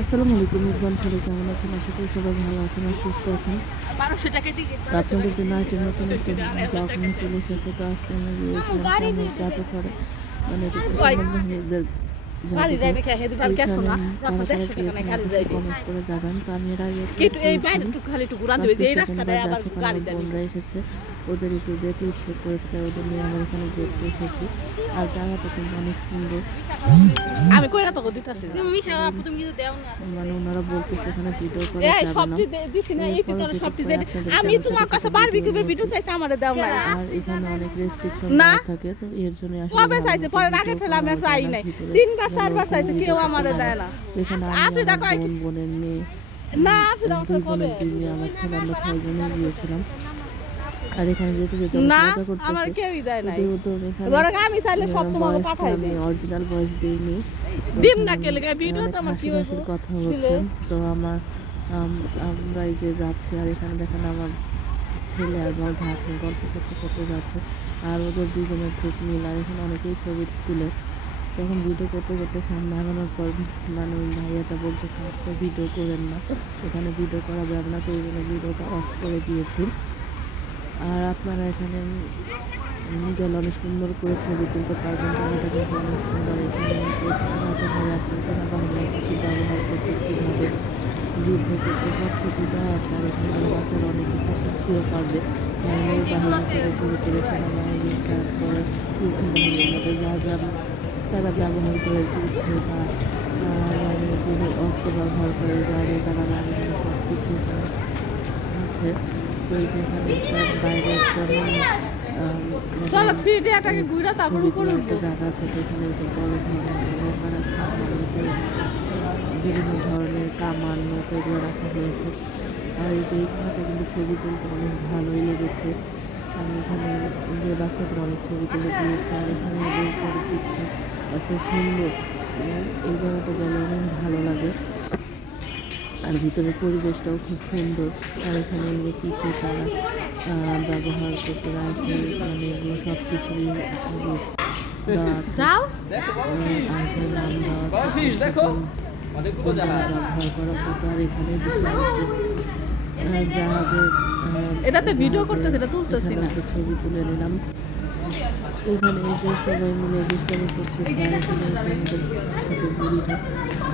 আসসালামু আলাইকুম ইরফান, সবাই কেমন আছেন? আশা করি সবাই ভালো আছেন আর সুস্থ আছেন। তো আপনাদের জন্য একটা নতুন একটা ব্লগ নিয়ে চলে এসেছে। তো আজকে আমি গিয়েছিলাম আমার জাদুঘরে, মানে এটা কৃষ্ণগঞ্জের জাদুঘর। কমেন্টস করে যাবেন। তো আমি এর আগে বোনরা এসেছে, ওদের একটু যেতে ইচ্ছে করেছে, তাই ওদের নিয়ে আমার এখানে যেতে এসেছি। আর জায়গাটা কিন্তু অনেক সুন্দর। আমি কইরা তো দিতাছি মানে ওনারা বলতেছে এখানে ভিডিও করা যাবে না। আমি তোমার কাছে বারবিকিউর ভিডিও চাইছি, আমারে দাও না। আর এখানে অনেক রেস্ট্রিকশন থাকে, তো এর জন্য আসলে কবে চাইছে, পরে রাগে ঠেলা আমি চাই নাই। তিনবার চারবার চাইছে, কেউ আমারে দেয় না। এখানে আপনি দেখো আমি বোনের মেয়ে না, আপনি দেখো কবে আমার ছেলে, আমরা 6 জনে গিয়েছিলাম। আর এখানে যেতে যেতে না, মজা করতেছি। আমার কেউই দেয় না। যেহেতু এখানে বরং আমি চাইলে সব তোমাকে পাঠাই আমি দিই। অরিজিনাল ভয়েস দিইনি, দিম না কে লাগে ভিডিও তো আমার কি হাসির কথা হচ্ছে। তো আমরা এই যে যাচ্ছি, আর এখানে দেখেন আমার ছেলে আর বড় ভাই গল্প করতে করতে যাচ্ছে, আর ওদের দুজনের খুব মিল। আর এখানে অনেকেই ছবি তুলে, তখন ভিডিও করতে করতে সামনে আগানোর পর মানে ওই ভাইয়াটা বলতেছে আপনি ভিডিও করেন না, এখানে ভিডিও করা যাবে না। তো এই জন্য ভিডিওটা অফ করে দিয়েছি। আর আপনারা এখানে গেলে অনেক সুন্দর করে ছবি তুলতে পারবেন। জায়গাটা কিন্তু অনেক সুন্দর। এখানে যে ঘরে আসলে সেনাবাহিনী কী ব্যবহার করতে, কীভাবে যুদ্ধ করতে, সব কিছু দেওয়া আছে। আর এখানে বাচ্চারা অনেক কিছু শিখতেও পারবে। নৌবাহিনী থেকে শুরু করে সেনাবাহিনী, তারপরে বাহিনীর মধ্যে যা যা তারা ব্যবহার করে যুদ্ধে বা অস্ত্র ব্যবহার করে, যাদের তারা ব্যবহার সব কিছু আছে। তো এই যে এখানে বাইরে চলো 3D এটাকে ঘুরে তারপর উপরে একটা জায়গা আছে, এখানে যে বড় ধরনের বিভিন্ন ধরনের কামান নৌকা এগুলো রাখা হয়েছে। আর এই যে এই জায়গাটা কিন্তু ছবি তুলতে অনেক ভালোই লেগেছে। আমি এখানে যে বাচ্চাদের অনেক ছবি তুলে দিয়েছি। আর এখানে যে পরিচিতি এত সুন্দর, এই জায়গাটা গেলে অনেক ভালো লাগে। আর ভিতরের পরিবেশটাও খুব সুন্দর। আর এখানে কী কী তারা ব্যবহার করতে রাখে, মানে এগুলো সব কিছুই দেওয়া আছে। আর এখানে নাম দেওয়া আছে, ব্যবহার করা হতো। আর এখানে জাহাজের এটাতে ভিডিও করতেছে, এটা তুলতেছি না। ছবি তুলে নিলাম। এখানে এই যে সবাই মিলে দুষ্টামি করতেছে। আর এখানে ছোটো বুড়িটা,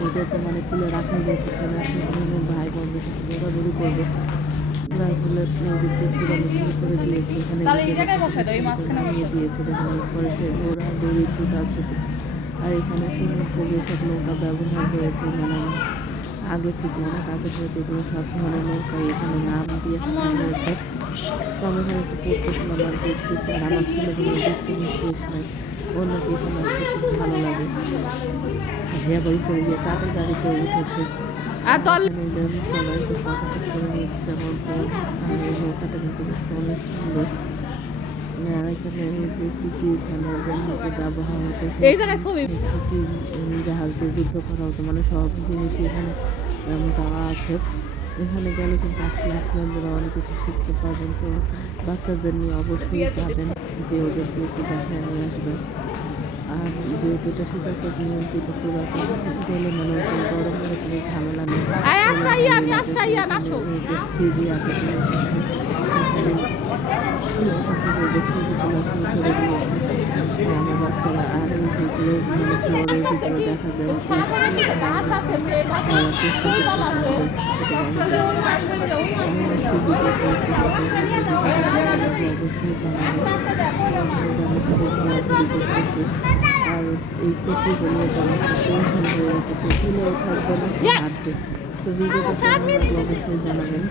এটা তো মানে তুলে রাখাই যাচ্ছে না, ভাই বোনদের সাথে দৌড়াদৌড়ি করবে। ওরা আসলে শুরু করে দিয়েছে। এখানে নিয়ে দিয়েছে, দেখেন করেছে ওরা দৌড়ি ছুট আছে। আর এখানে সমস্ত যেসব নৌকা ব্যবহার হয়েছে, মানে আগে থেকে অনেক আগে থেকে এগুলো সব ধরনের নৌকা এখানে নাম দিয়ে হয়েছে। তো আমি এখানে একটু পড়তেছিলাম আর দেখতেছি। আর আমার ছেলেগুলো দুষ্টুমি শেষ নাই, অন্যকে এখানে আসতে খুব ভালো লাগে। আবার উপরে গিয়ে চাঁদের গাড়িতে উঠেছে। আর দল সবাইকে ফটো করে নিচ্ছে আমার বোন। আর এই নৌকাটা কিন্তু দেখতে অনেক সুন্দর। আর এখানে যে কী যে ব্যবহার হতো, এই জায়গায় ছবি জাহাজ দিয়ে যুদ্ধ করা হতো, মানে সব জিনিসই এখানে দেওয়া আছে। এখানে গেলে কিন্তু আসলে আপনারা অনেক কিছু শিখতে পারবেন। তো বাচ্চাদের নিয়ে অবশ্যই যাবেন, যে ওদেরকে একটু দেখায় নিয়ে আসবেন। আর যেহেতু এটা শীতাতপ নিয়ন্ত্রিত পুরাতন গেলে মনে হয় গরম হলে কোনো ঝামেলা নেই। এই যে 3D আগে ছবি তোলা শুরু করে দিয়েছে আমার বাচ্চারা। আর এই যেগুলো মানে শহরের ভিতরে দেখা যায় অবশ্যই জানাবেন। আর এই প্রকৃতিগুলো যেমন টেনশন হয়ে গেছে, সেগুলোও থাকবে না, হাঁটবে। তো ভিডিওটা কেমন লাগলো অবশ্যই জানাবেন।